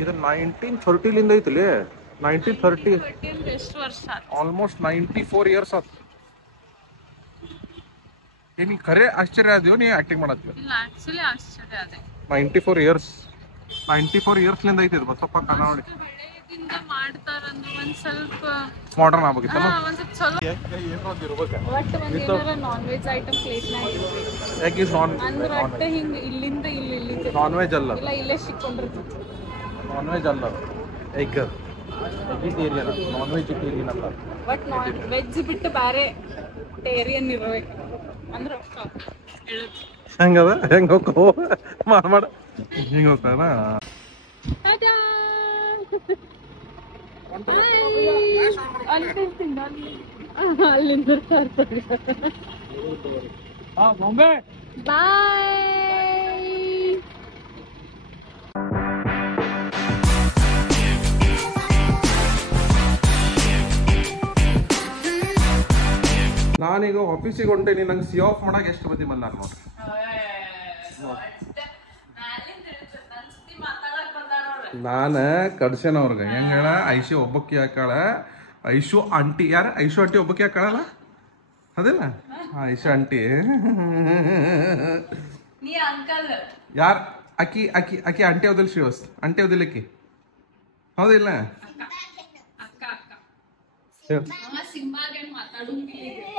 ಇದು 1930 ಐತಿಲಿ 1930 ಎಷ್ಟು ವರ್ಷ ಆಲ್ಮೋಸ್ಟ್ 94 ಇಯರ್ಸ್ ಆತ್. ಏನಿ ಖರೆ ಆಶ್ಚರ್ಯ ಆದ್ಯೋ ನೀ ಆಕ್ಟಿಂಗ್ ಮಾಡತ್ತೀವಿ? ಇಲ್ಲ ಆಕ್ಚುಲಿ ಆಶ್ಚರ್ಯ ಅದೇ 94 ಇಯರ್ಸ್ ಲಿಂದ ಐತಿ ಬಸಪ್ಪ ಕನ್ನಡಿ ಮಾಡ್ತಾರಂದ್ರೆ ಒಂದ್ ಸ್ವಲ್ಪ ಮಾಡರ್ನ್ ಆಗ್ಬೇಕಿತ್ತಲ್ಲ. ಒಂದ್ ಸ್ವಲ್ಪ ಚಲೋ ನಾನ್ ವೆಜ್ ಐಟಮ್ ಪ್ಲೇಟ್ ಅಂದ್ರೆ ಅಷ್ಟೇ ಹಿಂಗ ಇಲ್ಲಿಂದ ಇಲ್ಲಿ ನಾನ್ ವೆಜ್ ಅಲ್ಲ, ಇಲ್ಲ ಇಲ್ಲೇ ಸಿಕ್ಕೊಂಡಿರ್ತದೆ. ನಾನ್ ವೆಜ್ ಅಲ್ಲ, ಎಗ್ ವೆಜಿಟೇರಿಯನ್, ನಾನ್ ವೆಜಿಟೇರಿಯನ್ ಅಲ್ಲ. ಬಟ್ ನಾನ್ ವೆಜ್ ಬಿಟ್ಟು ಬೇರೆ ಟೇರಿಯನ್ ಇರ್ಬೇಕು ಅಂದ್ರೆ ಹೆಂಗದ ಹೆಂಗ ಹೋಗೋ ಮಾಡ ಹಿಂಗ ಹೋಗ್ತಾನ. ಬಾಂಬೆ ಬಾಯ್. ನಾನೀಗ ಆಫೀಸಿಗೆ ಹೊಂಟೇನಿ. ನಂಗೆ ಸಿ ಆಫ್ ಮಾಡಕ್ ಎಷ್ಟು ಮಂದಿ ಬಂದಾರ ನೋಡ್ರಿ. ನಾನು ಕಡ್ಸೇನ ಅವ್ರಿಗೆ ಹೆಂಗ ಹೇಳ, ಐಶು ಒಬ್ಬಕ್ಕಿ ಹಾಕಾಳ, ಐಶು ಆಂಟಿ ಯಾರ ಐಶು ಆಂಟಿ ಒಬ್ಬಕ್ಕಿ ಹಾಕಾಳಲ್ಲ ಅದಿಲ್ಲ ಐಶು ಆಂಟಿ ಯಾರ ಅಕ್ಕಿ ಅಕ್ಕಿ ಅಕ್ಕಿ ಆಂಟಿ ಯಾವ್ದಿಲ್ಲ ಶಿವಸ್ ಆಂಟಿ ಯಾವ್ದಿಲ್ಲ ಅಕ್ಕಿ ಹೌದಿಲ್ಲ?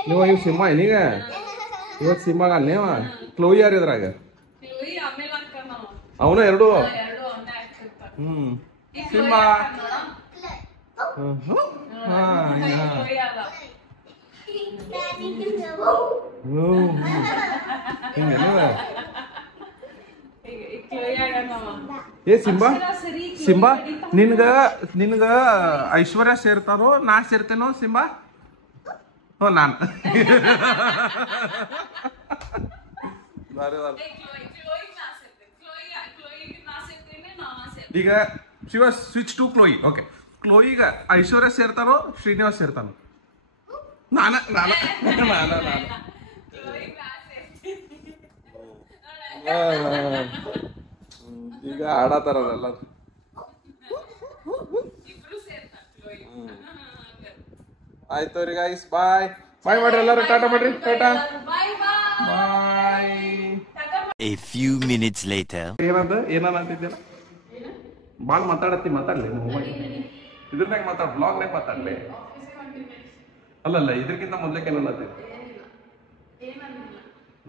ನೀವು ಇವ್ ಸಿಂಹ ಏನೀಗ ಇವತ್ತು ಸಿಂಹಾಗ ನೀವ ಕ್ಲೋಯಿ ಯಾರು ಇದ್ರಾಗ ಅವನ ಎರಡು ಸಿಂಹ ಹಿಂಗ ಏ ಸಿಂಬಾ ಸಿಂಬಾ ನಿನ್ಗ ಐಶ್ವರ್ಯ ಸೇರ್ತಾರೋ ನಾ ಸೇರ್ತೇನೋ ಸಿಂಬಾ? ಹೋ ನಾನು ಈಗ Shiva switch to Chloe. Okay, ಕ್ಲೋಯಿಗ ಐಶ್ವರ್ಯ ಸೇರ್ತಾರೋ ಶ್ರೀನಿವಾಸ್ ಸೇರ್ತಾನೋ? ನಾನ ಈಗ ಆಡತಾರಲ್ಲ. ಆಯ್ತು ರೀ ಗೈಸ್, ಬಾಯ್ ಬಾಯ್ ಮಾಡ್ರಿ ಎಲ್ಲರೂ, ಟಾಟಾ ಮಾಡ್ರಿ, ಟಾಟಾ ಬಾಯ್. A few minutes later. ಏನಂತಿದ್ದಿಲ್ಲ ಬಾಳ್ ಮಾತಾಡ್ಲಿ ಮೊಬೈಲ್ ಇದ್ರನಾಗ ಬ್ಲಾಗ್ನಾಗ ಮಾತಾಡ್ಲಿ. ಅಲ್ಲಲ್ಲ ಇದಕ್ಕಿಂತ ಮೊದ್ಲಕ್ಕೆ ಏನನ್ನತ್ತಿ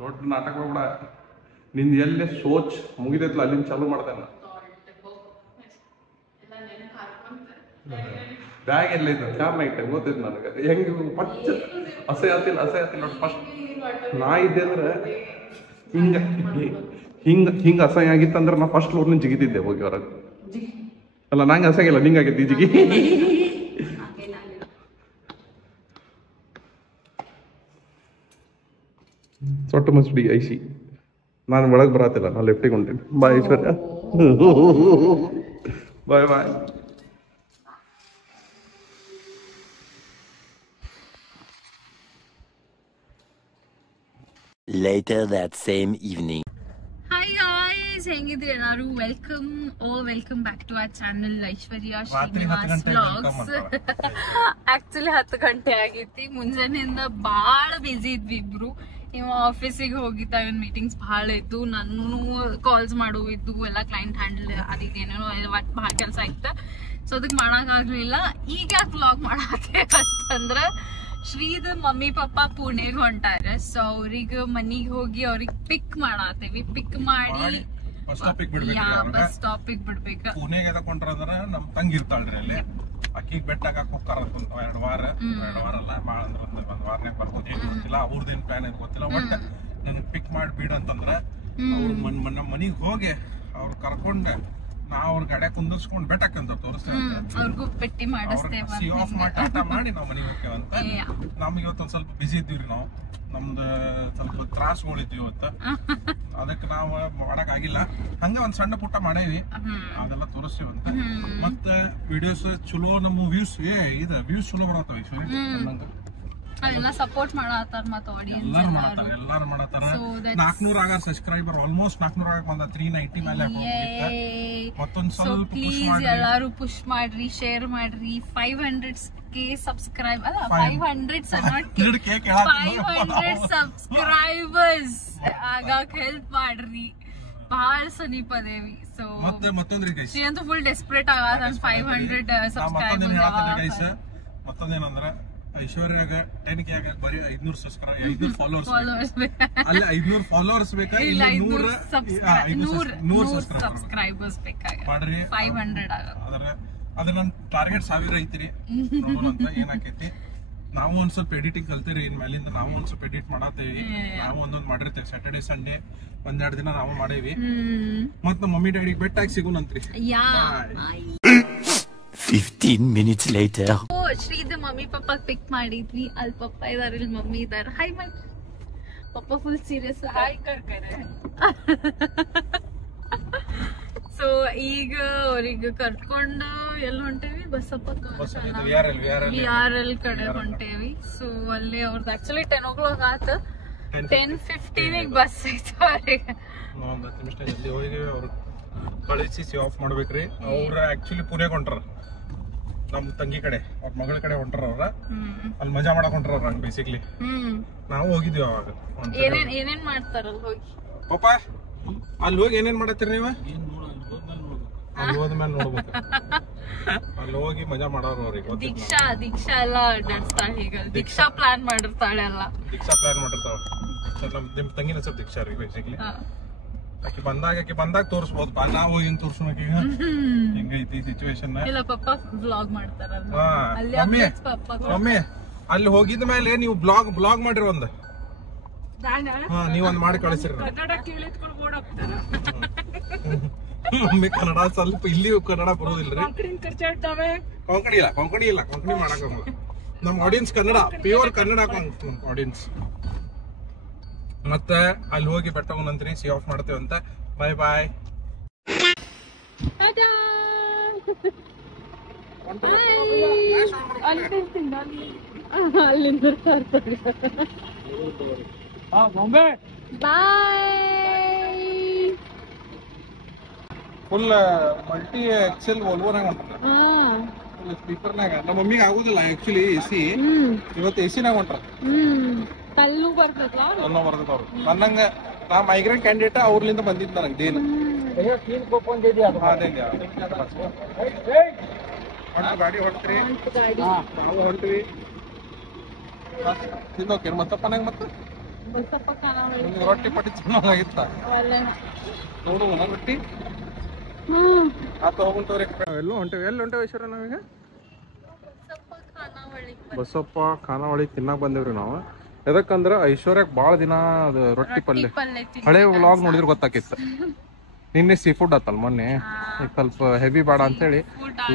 ನೋಡ್ರಿ, ನಾಟಕ ಕೂಡ ನಿಂದ ಎಲ್ಲೇ ಸೋಚ್ ಮುಗಿದೈತ್ಲ ಅಲ್ಲಿಂದ ಚಾಲೂ ಮಾಡ್ತೇನೆ. ಬ್ಯಾಗ್ ಎಲ್ಲ ಐತೆ ಚಾರ್ನ ಇಟ್ಟೆ ಗೊತ್ತೈತೆ ನನಗೆ. ಹೆಂಗ ಪಚ್ಚ ಅಸಹ್ಯ ಆತಿಲ್ಲ ನೋಡಿ. ಫಸ್ಟ್ ನಾ ಇದ್ದೆ ಅಂದ್ರೆ ಹಿಂಗ ಅಸಹ್ಯ ಆಗಿತ್ತಂದ್ರೆ ನಾ ಫಸ್ಟ್ ಫ್ಲೋರ್ನ ಜಿಗಿತಿದ್ದೆ ಹೋಗಿ ಹೊರಗೆ. ಅಲ್ಲ ನಂಗೆ ಅಸಹ್ಯ ಇಲ್ಲ, ನಿಂಗಾಗೈತಿ ಜಿಗಿ. ಸೊಟ್ಟ ಮಸ್ಡಿ ಐಸಿ ನಾನು ಒಳಗೆ ಬರತ್ತಿಲ್ಲ, ನಾನು ಲೆಫ್ಟಿಗೆ ಹೊಂಟೀನಿ. ಬಾಯ್ ಐಶ್ವರ್ಯ, ಬಾಯ್ ಬಾಯ್. Later that same evening. Hi guys, ಹೆಂಗಿದ್ರಿ ಎಲ್ಲರೂ? Welcome back to our channel Aishwarya Srinivas vlogs. Actually 10 ಗಂಟೆ ಆಗೈತಿ. ಮುಂಜಾನೆಯಿಂದ ಬಾಳ ಬಿಸಿ ಇದ್ವಿ ಇಬ್ರು. ಇವ ಆಫೀಸಿಗೆ ಹೋಗಿದ್ದ, ಇವನ್ ಮೀಟಿಂಗ್ಸ್ ಭಾಳ ಇದ್ದು, ನಾನು ಕಾಲ್ಸ್ ಮಾಡುವ ಇದ್ದು, ಎಲ್ಲ ಕ್ಲೈಂಟ್ ಹ್ಯಾಂಡಲ್ ಅದಿದೇನೋ ಒಟ್ಟು ಭಾಳ ಕೆಲಸ ಇತ್ತು. ಸೊ ಅದಕ್ಕೆ ಮಾಡೋಕ್ಕಾಗಲಿಲ್ಲ. ಈಗ ಯಾಕೆ ವ್ಲಾಗ್ ಮಾಡತ್ತಂದ್ರ ಶ್ರೀದ ಮಮ್ಮಿ ಪಪ್ಪ ಪುಣೆಗೆ ಹೊಂಟಾರ. ಸೊ ಅವ್ರಿಗೆ ಮನಿಗೆ ಹೋಗಿ ಅವ್ರಿಗೆ ಪಿಕ್ ಮಾಡತ್ತೇವಿ. ಪಿಕ್ ಮಾಡಿ ಬಸ್ ಸ್ಟಾಪಿಗೆ ಬಿಡ್ಬೇಕು. ಪುಣೆಗೆ ಎದಕೊಂಡ್ರಂದ್ರ ನಮ್ ತಂಗಿ ಇರ್ತಾಳ್ರಿ ಅಲ್ಲಿ. ಅಕ್ಕಿಗೆ ಬೆಟ್ಟಾಗ ಹೋಗ್ತಾರ 2 ವಾರ ಅಲ್ಲ, ಭಾಳ ಅಂದ್ರ 1 ವಾರನಾಗ ಬರ್ಬೋದು. ಏನ್ ಗೊತ್ತಿಲ್ಲ, ಅವ್ರದ್ದೇನ್ ಪ್ಲಾನ್ ಏನ್ ಗೊತ್ತಿಲ್ಲ. ಒಟ್ಟ ನನಗೆ ಪಿಕ್ ಮಾಡಿ ಬಿಡ ಅಂತಂದ್ರ ಅವ್ರ ನಮ್ಮ ಮನಿಗೆ ಹೋಗಿ ಅವ್ರು ಕರ್ಕೊಂಡ ನಾವ್ ಅವ್ರ ಗಾಡ್ಯಾಗ ಕುಂದರ್ಸ್ಕೊಂಡ್ ಬೆಟ್ಟಕ್ಕಂತ ತೋರಿಸ್ತೇವೆ. ಅವ್ರಿಗೂ ಪೆಟ್ಟಿ ಮಾಡಿಸ್ತೇವೆ, ಸಿ ಆಫ್ ಮಾಡಿ ಟಾಟಾ ಮಾಡಿ ನಾವ್ ಮನಿಗೆ ಹೋಗ್ತೇವಂತ. ನಮ್ಗೆ ಇವತ್ತೊಂದ್ ಸ್ವಲ್ಪ ಬಿಸಿ ಇದ್ದೀವ್ರಿ ನಾವು. ನಮ್ದು ಸ್ವಲ್ಪ ತ್ರಾಸಗಳಿದ್ವಿ ಇವತ್ತು, ಅದಕ್ಕೆ ನಾವು ಮಾಡಕ್ ಆಗಿಲ್ಲ. ಹಂಗ ಒಂದ್ ಸಣ್ಣ ಪುಟ್ಟ ಮಾಡೇವಿ, ಅದೆಲ್ಲ ತೋರಿಸ್ತೀವಂತ. ಮತ್ತ ವಿಡಿಯೋಸ್ ಚಲೋ, ನಮ್ಮ ವ್ಯೂಸ್ ವ್ಯೂಸ್ ಚಲೋ ಬರತ್ತವ. ಅದೆಲ್ಲ ಸಪೋರ್ಟ್ ಮಾಡತ್ತಾರ ಮತ್ತ ಆಡಿಯನ್ಸ್ ಎಲ್ಲಾರು ಮಾಡತ್ತಾರ 400 ಆಗ ಸಬ್ಸ್ಕ್ರೈಬರ್ ಆಲ್ಮೋಸ್ಟ್ 400 ಆಗ ಬಂದ 390 ಮೇಲೆ ಮತ್ತೊಂದ್ ಸ್ವಲ್ಪ ಪ್ಲೀಸ್ ಎಲ್ಲಾರು ಪುಷ್ ಮಾಡ್ರಿ ಶೇರ್ ಮಾಡ್ರಿ 500k ಸಬ್ಸ್ಕ್ರೈಬ್ ಅಲ್ಲ 500 ಸಬ್ಸ್ಕ್ರೈಬರ್ಸ್ ಆಗಾಕ ಹೆಲ್ಪ್ ಮಾಡ್ರಿ ಬಹಳ ಸಮೀಪದೇವಿ ಸೊ ಮತ್ತೊಂದ್ರಿ ಗೈಸ್ ಅಂತೂ ಫುಲ್ ಡೆಸ್ಪರೇಟ್ ಆಗ 500 ಸಬ್ಸ್ಕ್ರೈಬರ್ಸ್ ಮತ್ತೊಂದೇನಂದ್ರ ಐಶ್ವರ್ಯಾಗ 10K ಆಗ ಬರೀ 500 ಸಬ್ಸ್ಕ್ರೈಬ್ 500 ಫಾಲೋವರ್ಸ್ ಅಲ್ಲ 500 ಫಾಲೋವರ್ಸ್ ಬೇಕಾ ಇಲ್ಲ 100 ಸಬ್ಸ್ಕ್ರೈಬರ್ಸ್ ಬೇಕಾಗ ಮಾಡ್ರಿ 500 ಆಗ ಅದ ನನ್ ಟಾರ್ಗೆಟ್ 1000 ಐತ್ರಿ ನೋಡೋಣ ಅಂತ ಏನಾಕೈತಿ ನಾವು ಒಂದ್ ಸ್ವಲ್ಪ ಎಡಿಟಿಂಗ್ ಕಲ್ತೀರಿ ಇನ್ ಮೇಲಿಂದ ನಾವು ಒಂದ್ ಸ್ವಲ್ಪ ಎಡಿಟ್ ಮಾಡತ್ತೇವಿ ನಾವು ಒಂದೊಂದ್ ಮಾಡಿರ್ತೇವೆ ಸ್ಯಾಟರ್ಡೇ ಸಂಡೇ ಒಂದೆರಡು ದಿನ ನಾವು ಮಾಡೇವಿ ಮತ್ ನಮ್ಮ ಮಮ್ಮಿ ಡ್ಯಾಡಿಗೆ ಬೆಟ್ಟಾಗಿ ಸಿಗುನಂತ್ರಿ 15 minutes later. ಶ್ರೀದ ಮಮ್ಮಿ ಪಪ್ಪ ಪಿಕ್ ಮಾಡಿದ್ವಿ ಅಲ್ಲಿ ಪಪ್ಪ ಇದಾರೆ ಇಲ್ಲಿ ಮಮ್ಮಿ ಇದಾರೆ ಹಾಯ್ ಮಾಡಿ papa full serious hi so ಈಗ ಅವ್ರಿಗೆ ಕರ್ಕೊಂಡು ಎಲ್ಲಿ ಹೊಂಟೇವಿ ಬಸಪ್ಪ VRL ಕಡೆ ಹೊಂಟೇವಿ ಸೊ ಅಲ್ಲಿ ಅವ್ರದ್ದು ಆಕ್ಚುಲಿ 10 ಆತ 10:15 ಬಸ್ ಐತೆ ಅವ್ರಿಗೆ ಅವ್ರು ಕಳಿಸಿ ಸಿ ಆಫ್ ಮಾಡ್ಬೇಕ್ರಿ ಅವ್ರ ಆಕ್ಚುಲಿ ಪುಣೆಗೆ ಹೊಂಟ್ರ ನಮ್ ತಂಗಿ ಕಡೆ ಅವ್ರ ಮಗಳ ಕಡೆ ಹೊಂಟ್ರ ಅವ್ರ ಅಲ್ಲಿ ಮಜಾ ಮಾಡಕ್ ಹೊಂಟ್ರ ಅವ್ರ ಬೇಸಿಕ್ಲಿ ನಾವು ಹೋಗಿದ್ವಿ ಅವಾಗ ಏನೇನ್ ಮಾಡ್ತಾರಲ್ಲ ಹೋಗಿ ಪಾಪ ಅಲ್ಲಿ ಹೋಗಿ ಏನೇನ್ ಮಾಡತ್ತೀರಿ ನೀವ ಅಲ್ಲಿ ಹೋದ್ಮೇಲೆ ನೋಡ್ಬೇಕು ಅಲ್ಲಿ ಹೋಗಿ ಮಜಾ ಮಾಡೋರು ಅವ್ರಿಗೆ ದೀಕ್ಷಾ ಎಲ್ಲ ನಡೆಸ್ತಾಳೆ ಈಗ ದೀಕ್ಷಾ ಪ್ಲಾನ್ ಮಾಡಿರ್ತಾಳೆ ಎಲ್ಲ ದೀಕ್ಷಾ ಪ್ಲಾನ್ ಮಾಡಿರ್ತಾವ ನಿಮ್ ತಂಗಿನ ಸ್ವಲ್ಪ ದೀಕ್ಷಾ ರೀ ಬೇಸಿಕ್ಲಿ ಆಕಿ ಬಂದಾಗ ತೋರಿಸ್ಬೋದು ನಾವು ಹೋಗಿ ಹೆಂಗ್ ತೋರ್ಸೋಣ ಹೆಂಗೈತಿ ಸಿಚುವೇಶನ್ ಇಲ್ಲ ಪಪ್ಪ ವ್ಲಾಗ್ ಮಾಡ್ತಾರಲ್ಲ ಮಮ್ಮಿ ಅಲ್ಲಿ ಹೋಗಿದ ಮೇಲೆ ನೀವು ಬ್ಲಾಗ್ ಮಾಡಿರಿ ಒಂದ್ ನೀವೊಂದ್ ಮಾಡಿ ಕಳಿಸಿರಿ ಮಮ್ಮಿ ಕನ್ನಡ ಸ್ವಲ್ಪ ಇಲ್ಲಿ ಕನ್ನಡ ಬರೋದಿಲ್ರಿ ಕೊಂಕಣಿ ಇಲ್ಲ ಮಾಡಕ್ ನಮ್ audience Kannada pure Kannada audience ಮತ್ತೆ ಅಲ್ಲಿ ಹೋಗಿ ಬೆಟ್ಟಗೊಂಡ್ರಿ ಸಿ ಆಫ್ ಮಾಡ್ತೇವೆ ಅಂತ ಬಾಯ್ ಬಾಯ್ ಫುಲ್ ಮಲ್ಟಿ ಎಕ್ಸೆಲ್ ವೋಲ್ವೋನಾಗ ಹೊಂಟ್ರ ಸ್ಪೀಕರ್ನಾಗ ನಮ್ಮ ಮಮ್ಮಿಗೆ ಆಗುದಿಲ್ಲ ಆಕ್ಚುಲಿ ಎಸಿ ಇವತ್ತು ಎಸಿನಾಗ ಹೊಂಟ್ರ ಕಲ್ಲು ಬರ್ತದವ್ರು ಬಂದಂಗ ನಾ ಮೈಗ್ರೇಟ್ ಕ್ಯಾಂಡಿಡೇಟ್ ಅವ್ರಲಿಂದ ಬಂದಿದ್ ನನಗೆ ಡೇನ್ ಗಾಡಿ ಹೊಂಟ್ರಿ ನಾವು ಹೊಂಟ್ವಿ ತಿನ್ನೋಕೆ ಮತ್ತಪ್ಪ ನಂಗೆ ಮತ್ತೆ ರೊಟ್ಟಿ ಪಟ್ಟಿ ಚೆನ್ನಾಗಿತ್ತ ನೋಡು ರೊಟ್ಟಿ ಆತ ಹೋಗ್ತವ್ರಿ ಎಲ್ಲೂ ಹೊಂಟೇವಿ ಎಲ್ಲಿ ಹೊಂಟೇವಿ ಐಶ್ವರ್ಯ ನಾವೀಗ ಬಸಪ್ಪ ಖಾನಾವಳಿ ತಿನ್ನಾಕ ಬಂದೇವ್ರಿ ನಾವು ಎದಕ್ಕಂದ್ರ ಐಶ್ವರ್ಯಕ್ ಬಾಳ ದಿನ ಅದು ರೊಟ್ಟಿ ಪಲ್ಯ ಹಳೆ ವ್ಲಾಗ್ ನೋಡಿದ್ರೆ ಗೊತ್ತಾಕಿತ್ತು ನಿನ್ನೆ ಸೀ ಫುಡ್ ಆತಲ್ ಮೊನ್ನೆ ಈಗ ಸ್ವಲ್ಪ ಹೆವಿ ಬೇಡ ಅಂತೇಳಿ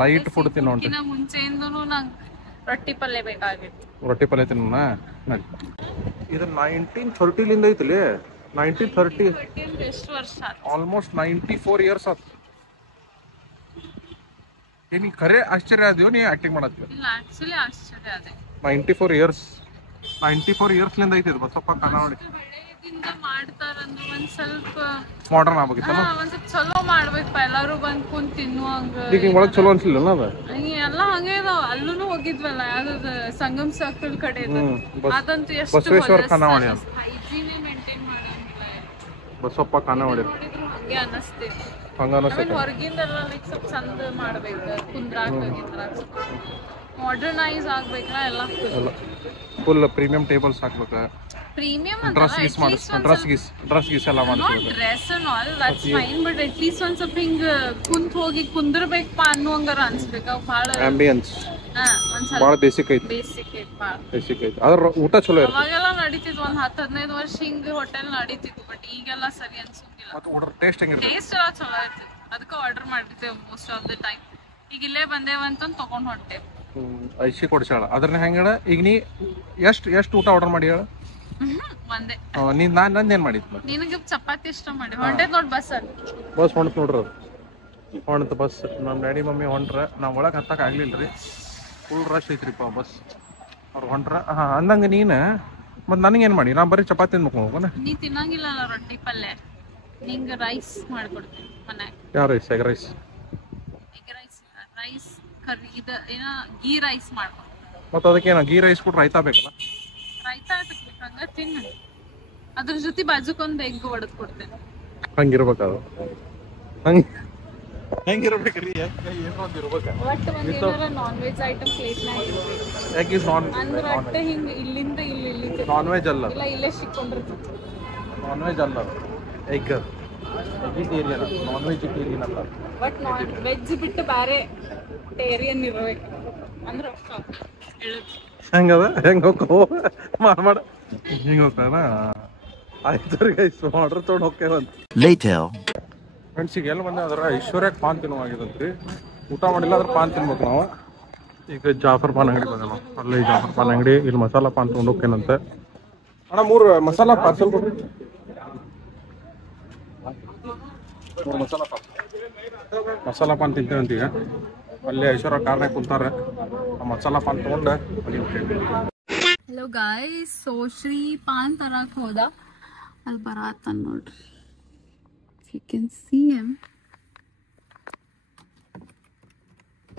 ಲೈಟ್ ಫುಡ್ ತಿನ್ನೋಂಟ ಮುಂಚೆಯಿಂದನೂ ನಂಗೆ ರೊಟ್ಟಿ ಪಲ್ಯ ಬೇಕಾಗಿತ್ತು ರೊಟ್ಟಿ ಪಲ್ಯ ತಿನ್ನೋಣ ಇದು 1930 ಐತಿಲಿ 1930 ಎಷ್ಟು ವರ್ಷ ಆಲ್ಮೋಸ್ಟ್ 94 ಇಯರ್ಸ್ ಆತ್ ಏನಿ ಖರೆ ಆಶ್ಚರ್ಯ ಆದ್ಯೋ ನೀ ಆಕ್ಟಿಂಗ್ ಮಾಡತ್ತೀವಿ ಇಲ್ಲ ಆಕ್ಚುಲಿ ಆಶ್ಚರ್ಯ ಅದೇ 94 ಇಯರ್ಸ್ ಲಿಂದ ಐತಿ ಬಸಪ್ಪ ಖಾನಾವಳಿ ಮಾಡ್ತಾರಂದ್ರೆ ಒಂದ್ ಸ್ವಲ್ಪ ಮಾಡರ್ನ್ ಆಗ್ಬೇಕಿತ್ತಲ್ಲ ಒಂದ್ ಸ್ವಲ್ಪ ಚಲೋ ಮಾಡ್ಬೇಕು ಎಲ್ಲಾರು ಬಂದ್ ಕುಂತ್ ತಿನ್ನುವಂಗ ಈಗ ಒಳಗ್ ಚಲೋ ಅನ್ಸಲಿಲ್ಲ ಅದ ಎಲ್ಲ ಹಂಗೆ ಇದಾವ ಅಲ್ಲೂ ಹೋಗಿದ್ವಲ್ಲ ಯಾವ್ದು ಸಂಗಮ್ ಸರ್ಕಲ್ ಕಡೆ ಅದಂತೂ ಎಷ್ಟು ಬಸವೇಶ್ವರ ಖಾನಾವಳಿ ಹೈಜೀನ್ ಮೇಂಟೈನ್ ಮಾಡಂಗಿಲ್ಲ ಬಸಪ್ಪ ಖಾನಾವಳಿ ನೋಡಿದ್ರು ಹಂಗೆ ಅನಸ್ತೇವೆ ಹಂಗ ಹೊರಗಿಂದೆಲ್ಲ ಲೈಕ್ ಸ್ವಲ್ಪ ಚಂದ ಮಾಡ್ಬೇಕು ಕುಂದ್ರಾಕ ಮಾಡರ್ನೈಸ್ ಆಗ್ಬೇಕಲ್ಲ ಎಲ್ಲ ಫುಲ್ ಪ್ರೀಮಿಯಂ ಟೇಬಲ್ಸ್ ಹಾಕ್ಬೇಕು ಪ್ರೀಮಿಯಂ ಡ್ರೆಸ್ ಗೀಸ್ ಎಲ್ಲ ಮಾಡ್ಬೇಕು dress and all that's fine but at least ಒಂದ್ ಸ್ವಲ್ಪ ಹಿಂಗ ಕುಂತ್ ಹೋಗಿ ಕುಂದ್ರಬೇಕಪ್ಪ ಅನ್ನುವಂಗಾರ ಅನ್ಸ್ಬೇಕು ಅವ್ ಭಾಳ ಆಂಬಿಯನ್ಸ್ ಒಂದ್ ಸ್ವಲ್ಪ ಭಾಳ ಬೇಸಿಕ್ ಐತಿ ಬೇಸಿಕ್ ಐತಿ ಅದ್ರ ಊಟ ಚಲೋ ಇರುತ್ತೆ ಅವಾಗೆಲ್ಲ ನಡೀತಿದ್ವು ಒಂದ್ 10-15 ವರ್ಷ ಹಿಂಗ ಹೋಟೆಲ್ ನಡೀತಿದ್ವು ಬಟ್ ಈಗೆಲ್ಲ ಸರಿ ಅನ್ಸಂಗಿಲ್ಲ ಮತ್ತೆ ಊಟ ಟೇಸ್ಟ್ ಹೆಂಗಿರುತ್ತೆ ಟೇಸ್ಟ್ ಎಲ್ಲ ಚಲೋ ಇರ್ತೈತಿ ಅದಕ್ಕೆ ಆರ್ಡರ್ ಮಾಡಿರ್ತೇವೆ ಮೋಸ್ಟ್ ಆಫ್ ದ ಟೈಮ್ ಈಗ ಇಲ್ಲೇ ಬಂದೇವಂತ ತಗೊಂಡ್ ಹೊಂಟೇವ್ ಐಶಿ ಕೊಡ್ಸಾಳ ಅದ್ರನ್ನ ಹೆಂಗ ಈಗ ನೀ ಎಷ್ಟು ಊಟ ಆರ್ಡರ್ ಮಾಡಿ ಹೇಳ ಒಂದೇ ನೀನ್ ನಂದೇನ್ ಮಾಡಿದ್ ನಿನಗೆ ಚಪಾತಿ ಇಷ್ಟ ಮಾಡಿ ಹೊಂಟೇದ್ ನೋಡ್ ಬಸ್ ಅಲ್ಲಿ ಬಸ್ ಹೊಂಟ್ ನೋಡ್ರಿ ಹೊಂಟ್ ಬಸ್ ನಮ್ ಡ್ಯಾಡಿ ಮಮ್ಮಿ ಹೊಂಟ್ರ ನಾವ್ ಒಳಗ್ ಹತ್ತಕ್ ಆಗ್ಲಿಲ್ರಿ ಫುಲ್ ರಶ್ ಐತ್ರಿಪ್ಪ ಬಸ್ ಅವ್ರು ಹೊಂಟ್ರ ಅಂದಂಗ ನೀನ್ ಮತ್ ನನಗೇನ್ ಮಾಡಿ ನಾ ಬರೀ ಚಪಾತಿ ತಿನ್ಬೇಕು ಹೋಗೋಣ. ನೀ ತಿನ್ನಂಗಿಲ್ಲ ರೊಟ್ಟಿ ಪಲ್ಯ, ನಿಂಗೆ ರೈಸ್ ಮಾಡ್ಕೊಡ್ತೀನಿ ಮನ್ಯಾಗ. ಯಾವ rice? Egg rice? Egg rice rice curry ಇದು ಏನೋ ಗೀ ರೈಸ್ ಮಾಡ್ಕೊ. ಮತ್ತೆ ಅದಕ್ಕೇನ ಗೀ ರೈಸ್ ಕೊಟ್ರೆ ರೈತಾ ಬೇಕಲ್ಲ? ರೈತಾ ಹಾಕ್ಬೇಕು, ಹಂಗ ತಿನ್ನು. ಅದ್ರ ಜೊತೆ ಬಾಜುಕೊಂದು ಎಗ್ ಹೊಡೆದ್ ಕೊಡ್ತೇನೆ. ಹಂಗಿರ್ಬೇಕದು. ಹೆಂಗಿರ್ಬೇಕ್ರಿ? ಇರ್ಬೇಕ ಒಟ್ಟು ಒಂದ್ ಏನಾರ ನಾನ್ ವೆಜ್ ಐಟಮ್ ಪ್ಲೇಟ್ನಾಗ ಇರ್ಬೇಕು. ಎಗ್ ಇಸ್ ನಾನ್ ಅಂದ್ರ ಒಟ್ಟು ಹಿಂಗ ಇಲ್ಲಿಂದ ಇಲ್ಲಿ ನಾನ್ ವೆಜ್ ಅಲ್ಲ. ಇಲ್ಲ ಇಲ್ಲೇ ಸಿಕ್ಕೊಂಡಿರ್ತದೆ. ನಾನ್ ವೆಜ್ ಅಲ್ಲ, ಎಗ್ ವೆಜಿಟೇರಿಯನ್, ನಾನ್ ವೆಜಿಟೇರಿಯನ್ ಅಲ್ಲ. ಬಟ್ ನಾನ್ ವೆಜ್ ಬಿಟ್ಟು ಬೇರೆ ಟೇರಿಯನ್ ಇರ್ಬೇಕು ಅಂದ್ರೆ ಹೆಂಗದ? ಹೆಂಗ ಹೋಗ್ಕೋ ಮಾಡ ಹಿಂಗ ಹೋಗ್ತಾನ. ಆಯ್ತು ರೀ ಗೈಸ್, ಆರ್ಡರ್ ತೊಗೊಂಡು ಹೋಗ್ತೇವಂತ. Later. ಫ್ರೆಂಡ್ಸಿಗೆ ಎಲ್ಲ ಬಂದ ಅದ್ರ ಐಶ್ವರ್ಯಕ್ಕೆ ಪಾನ್ ತಿನ್ನುವಾಗಿದಂತ್ರಿ. ಊಟ ಮಾಡಿಲ್ಲ ಅದ್ರ ಪಾನ್ ತಿನ್ಬೇಕು ನಾವು. ಈಗ ಜಾಫರ್ ಪಾನ್ ಅಂಗಡಿ ಬಂದ ನಾವು. ಅಲ್ಲಿ ಜಾಫರ್ ಪಾನ್ ಅಂಗಡಿ, ಇಲ್ಲಿ ಮಸಾಲಾ ಪಾನ್ ತೊಗೊಂಡು ಹೋಗ್ತೇನಂತೆ. ಅಣ್ಣ 3 ಮಸಾಲಾ ಪಾರ್ಸಲ್ ಕೊಡ್ರಿ. 3 ಮಸಾಲಾ ಪಾನ್ ತಿಂತೇವಂತ ಈಗ. ಅಲ್ಲಿ ಐಶ್ವರ್ಯ ಕಾರ್ನಾಗ ಕುಂತಾರ. ಮಸಾಲಾ ಪಾನ್ ತೊಗೊಂಡು ಅಲ್ಲಿ ಹೋಗ್ತೇವೆ. Hello guys, so Shri paan ತರಕ್ ಹೋದ, ಅಲ್ಲಿ ಬರತ್ತ ನೋಡ್ರಿ. You can see him.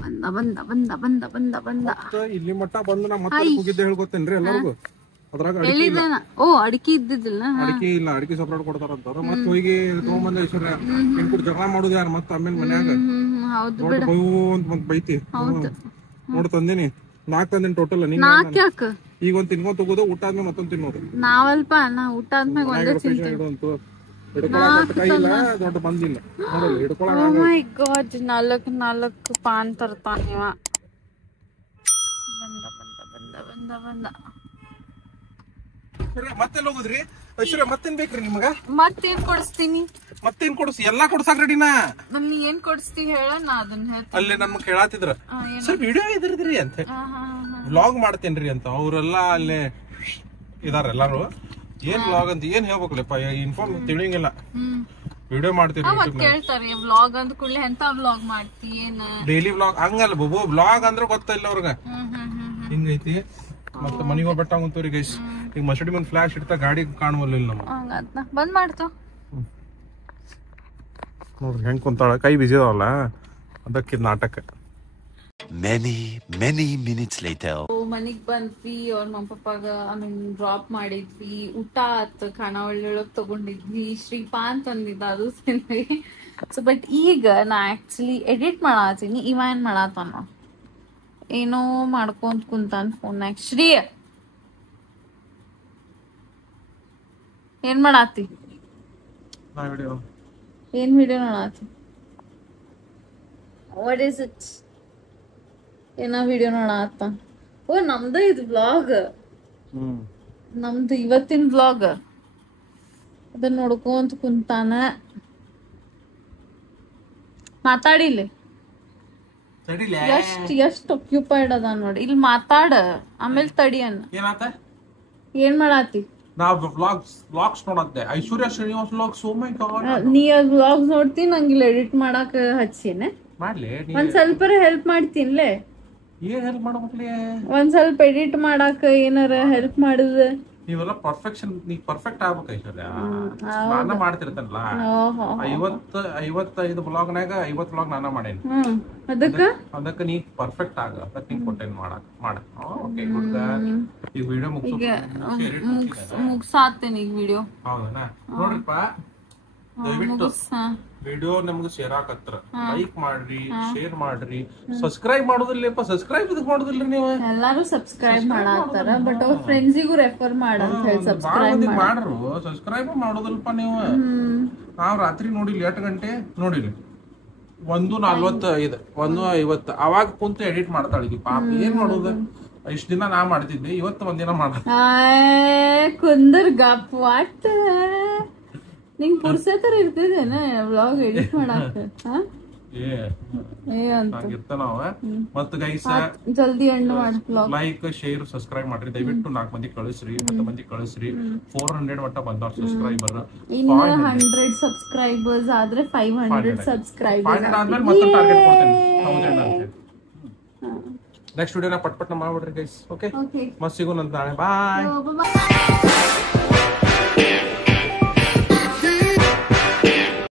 ಬಂದ ಬಂದ ಬಂದ ಬಂದ ಬಂದ ಬಂದ ಇಲ್ಲಿ ಮಟ್ಟ ಬಂದು ನಾ ಮತ್ತೆ ಹೋಗಿದ್ದೆ ಹೇಳ್ಕೊತೇನ್ರಿ ಎಲ್ಲರಿಗೂ. ಅದ್ರಾಗ ಅಡಿಕೆ ಇದ್ದಿದ್ದಿಲ್ಲ. ಅಡಿಕೆ ಇಲ್ಲ, ಅಡಿಕೆ ಸಪ್ರೇಟ್ ಕೊಡ್ತಾರಂತಾರ. ಮತ್ ಹೋಗಿ ತಗೊಂಬಂದ ಐಶ್ವರ್ಯ ಕೂಡ ಜಗಳ ಮಾಡುದು ಯಾರು ಮತ್ತ ಆಮೇಲೆ ಮನ್ಯಾಗ ಅಂತ ಬೈತಿ. ನೋಡ್ ತಂದಿನಿ, 4 ತಂದಿನಿ ಟೋಟಲ್. ಈಗ ಒಂದ್ ತಿನ್ಕೊಂಡ್ ತಗೋದು, ಊಟ ಆದ್ಮೇಲೆ ಮತ್ತೊಂದ್ ತಿನ್ನೋದು. ನಾವಲ್ಪ ನಾ ಊಟ ಆದ್ಮೇಲೆ ಒಂದೇ ತಿಂತೀವಿ. ದೊಡ್ಡ ಬಂದಿಲ್ಲ ಹಿಡ್ಕೊಳಕ್. ಓ ಮೈ ಗಾಡ್, 4 ಪಾನ್ ತರ್ತಾನ ಇವ. ಬಂದ ಬಂದ ಬಂದ ಬಂದ ಬಂದ. ಮತ್ತೆಲ್ಲ ಹೋಗುದ್ರಿ ಐಶ್ವರ್ಯ? ಮತ್ತೇನ್ ಬೇಕ್ರಿ ನಿಮಗ? ಮತ್ತೇನ್ ಕೊಡಿಸ್ತೀನಿ? ಮತ್ತೇನ್ ಕೊಡ್ಸಿ? ಎಲ್ಲಾ ಕೊಡ್ಸಾಕ್ ರೆಡಿನಾ? ನೀ ಏನ್ ಕೊಡಿಸ್ತಿ ಹೇಳ, ನಾ ಅದನ್ನ ಹೇಳ್ತೀನಿ. ಅಲ್ಲಿ ನಮ್ಗೆ ಕೇಳಾತಿದ್ರ ಸರ್ ವಿಡಿಯೋ ಇದ್ರದ್ರಿ ಅಂತ, ವ್ಲಾಗ್ ಮಾಡ್ತೇನ್ರಿ ಅಂತ. ಅವ್ರೆಲ್ಲಾ ಅಲ್ಲೇ ಇದಾರ ಎಲ್ಲಾರು. ಏನ್ ವ್ಲಾಗ್ ಅಂತ ಏನ್ ಹೇಳ್ಬೇಕಲ್ಲಪ್ಪ, ಇನ್ಫಾರ್ಮ್ ತಿಳಿಯಂಗಿಲ್ಲ. ವಿಡಿಯೋ ಮಾಡ್ತೀರಿ ಕೇಳ್ತಾರೆ, ವ್ಲಾಗ್ ಅಂದ ಕೂಡಲೇ ಎಂತ ವ್ಲಾಗ್ ಮಾಡ್ತಿ, ಏನ್ ಡೈಲಿ ವ್ಲಾಗ್? ಹಂಗಲ್ಲ ಬೊಬೋ, ವ್ಲಾಗ್ ಅಂದ್ರೆ ಗೊತ್ತಿಲ್ಲ ಅವ್ರಿಗೆ. ಹಿಂಗೈತಿ. ಮತ್ತೆ ಮನಿಗೆ ಹೋಗ್ಬಿಟ್ಟ ಕುಂತವ್ರಿ ಗೈಸ್. ಈಗ ಮಸಡಿ ಮುಂದ್ ಫ್ಲಾಶ್ ಇಡ್ತಾ ಗಾಡಿ ಕಾಣುವಲ್ಲ ನಮ್ಮ. ಬಂದ್ ಮಾಡ್ತು ನೋಡ್ರಿ ಹೆಂಗ್ ಕುಂತಾಳ, ಕೈ ಬಿಸಿ ಅದಾವಲ್ಲ, ಅದಕ್ಕೆ ನಾಟಕ. Many minutes later. ಮನಿಗ್ ಬಂದ್ವಿ, ಅವ್ರ ನಮ್ಮ ಪಪ್ಪಾಗ ಡ್ರಾಪ್ ಮಾಡಿದ್ವಿ, ಊಟ ಆತ್, ಖಾನಾವಳಿ ತಗೊಂಡಿದ್ವಿ, ಶ್ರೀಪಾನ್ ತಂದಿದ್ದ, ಅದು ತಿಂದ್ವಿ. ಸೊ ಬಟ್ ಈಗ ನಾ ಆಕ್ಚುಲಿ ಎಡಿಟ್ ಮಾಡತ್ತೀನಿ. ಇವ ಏನ್ ಮಾಡತ್ತಾನ, ಏನೋ ಮಾಡ್ಕೊಂತ ಕುಂತಾನ ಫೋನ್ನಾಗ. ಶ್ರೀ ಏನ್ ಮಾಡಾತಿ? ಏನ್ ವಿಡಿಯೋ ನೋಡಾತಿ? What is it? ಏನೋ ವಿಡಿಯೋ ನೋಡಾತ. ಓ ನಮ್ದು ಇದು ವ್ಲಾಗ್, ನಮ್ದು ಇವತ್ತಿನ ವ್ಲಾಗ್. ಅದನ್ನ ನೋಡ್ಕೊಂತ ಕುಂತಾನ. ಮಾತಾಡಿಲ್ಲ, ಎಷ್ಟ್ ಆಕ್ಯುಪೈಡ್ ಅದ ನೋಡಿ. ಇಲ್ಲಿ ಮಾತಾಡ, ಆಮೇಲೆ ತಡಿ ಅನ್ನ. ಏನ್ ಮಾಡಾತಿ? ವ್ಲಾಗ್ಸ್ ನೋಡತ್ತೆ ಐಶ್ವರ್ಯ ಶ್ರೀನಿವಾಸ್ ವ್ಲಾಗ್ಸ್. ಓ ಮೈ ಗಾಡ್, ನೀ ವ್ಲಾಗ್ಸ್ ನೋಡ್ತಿ, ನಂಗಿಲ್ಲ ಎಡಿಟ್ ಮಾಡಾಕ ಹಚ್ಚಿನ. ಮಾಡ್ಲಿ ಒಂದ್ ಸ್ವಲ್ಪ ಹೆಲ್ಪ್ ಮಾಡ್ತೀನ್ಲೆ. ಏನ್ ಹೆಲ್ಪ್ ಮಾಡ್ಬೇಕ್ಲಿ? ಒಂದ್ ಸ್ವಲ್ಪ ಎಡಿಟ್ ಮಾಡಾಕ ಏನಾರ ಹೆಲ್ಪ್ ಮಾಡುದ. ನೀವೆಲ್ಲ ಪರ್ಫೆಕ್ಷನ್, ನೀ ಪರ್ಫೆಕ್ಟ್ ಆಗ್ಬೇಕು ಐಶ್ವರ್ಯ. ನಾನ ಮಾಡ್ತಿರ್ತೇನಲ್ಲ, 55 ಬ್ಲಾಗ್ನಾಗ 50 ಬ್ಲಾಗ್ ನಾನ ಮಾಡೇನಿ. ಅದಕ್ಕ ನೀ ಪರ್ಫೆಕ್ಟ್ ಆಗ, ಅದಕ್ಕೆ ನೀ ಕೊಟ್ಟೇನ್ ಮಾಡ. Okay good. ಈ ವಿಡಿಯೋ ಮುಗ್ಸಾತೇನೆ ಈಗ ವಿಡಿಯೋ. ಹೌದಾ? ನೋಡ್ರಿಪ್ಪ, ದಯವಿಟ್ಟು ವಿಡಿಯೋ ನಮ್ಗೆ ಶೇರ್ ಹಾಕತ್ರ, ಲೈಕ್ ಮಾಡ್ರಿ, ಶೇರ್ ಮಾಡ್ರಿ, ಸಬ್ಸ್ಕ್ರೈಬ್ ಮಾಡೋದಿಲ್ಲಪ್ಪ. ಸಬ್ಸ್ಕ್ರೈಬ್ ಇದಕ್ ಮಾಡೋದಿಲ್ಲ ನೀವು. ಎಲ್ಲಾರು ಸಬ್ಸ್ಕ್ರೈಬ್ ಮಾಡಾತಾರ, ಬಟ್ ಅವ್ರ ಫ್ರೆಂಡ್ಸಿಗೂ ರೆಫರ್ ಮಾಡಂತ ಹೇಳಿ ಸಬ್ಸ್ಕ್ರೈಬ್ ಮಾಡ್ರು. ಸಬ್ಸ್ಕ್ರೈಬ್ ಮಾಡೋದಿಲ್ಲಪ್ಪ ನೀವು. ನಾವ್ ರಾತ್ರಿ ನೋಡಿಲ್ಲ 8 ಗಂಟೆ ನೋಡಿಲ್ಲ, 1:45 1:50 ಅವಾಗ ಕುಂತು ಎಡಿಟ್ ಮಾಡ್ತಾಳಿದ್ವಿ. ಪಾಪ ಏನ್ ಮಾಡೋದು, ಇಷ್ಟ ದಿನ ನಾ ಮಾಡ್ತಿದ್ದೆ, ಇವತ್ತು ಒಂದಿನ ಮಾಡ ಕುಂದರ್ ಗಪ್. ವಾಟ್ ನಿಂಗ್ ಪುರ್ಸತರ ಇರ್ತದೇನ ವ್ಲಾಗ್ ಎಡಿಟ್ ಮಾಡಾಕ? ಮತ್ತ ಗೈಸ್ ಜಲ್ದಿ ಎಂಡ್ ಮಾಡಿ ವ್ಲಾಗ್. ಲೈಕ್, ಶೇರ್, ಸಬ್ಸ್ಕ್ರೈಬ್ ಮಾಡ್ರಿ ದಯವಿಟ್ಟು. 4 ಮಂದಿ ಕಳಿಸ್ರಿ, 10 ಮಂದಿ ಕಳಿಸ್ರಿ. 400 ಮಟ್ಟ ಬಂದವ್ರ ಸಬ್ಸ್ಕ್ರೈಬರ್. ಇನ್ನು 100 ಸಬ್ಸ್ಕ್ರೈಬರ್ಸ್ ಆದ್ರೆ 500 ಸಬ್ಸ್ಕ್ರೈಬರ್ಸ್ ಆದ್ಮೇಲೆ ಮತ್ತೆ ಟಾರ್ಗೆಟ್ ಕೊಡ್ತೇನೆ. ನೆಕ್ಸ್ಟ್ ವಿಡಿಯೋನ ಪಟ್ಪಟ್ನ ಮಾಡ್ಬಿಡ್ರಿ ಗೈಸ್. ಓಕೆ ಓಕೆ ಮಸ್ತ್ ಸಿಗೋಣ ಅಂತ ನಾಳೆ. ಬಾಯ್. ಬಾಯ್.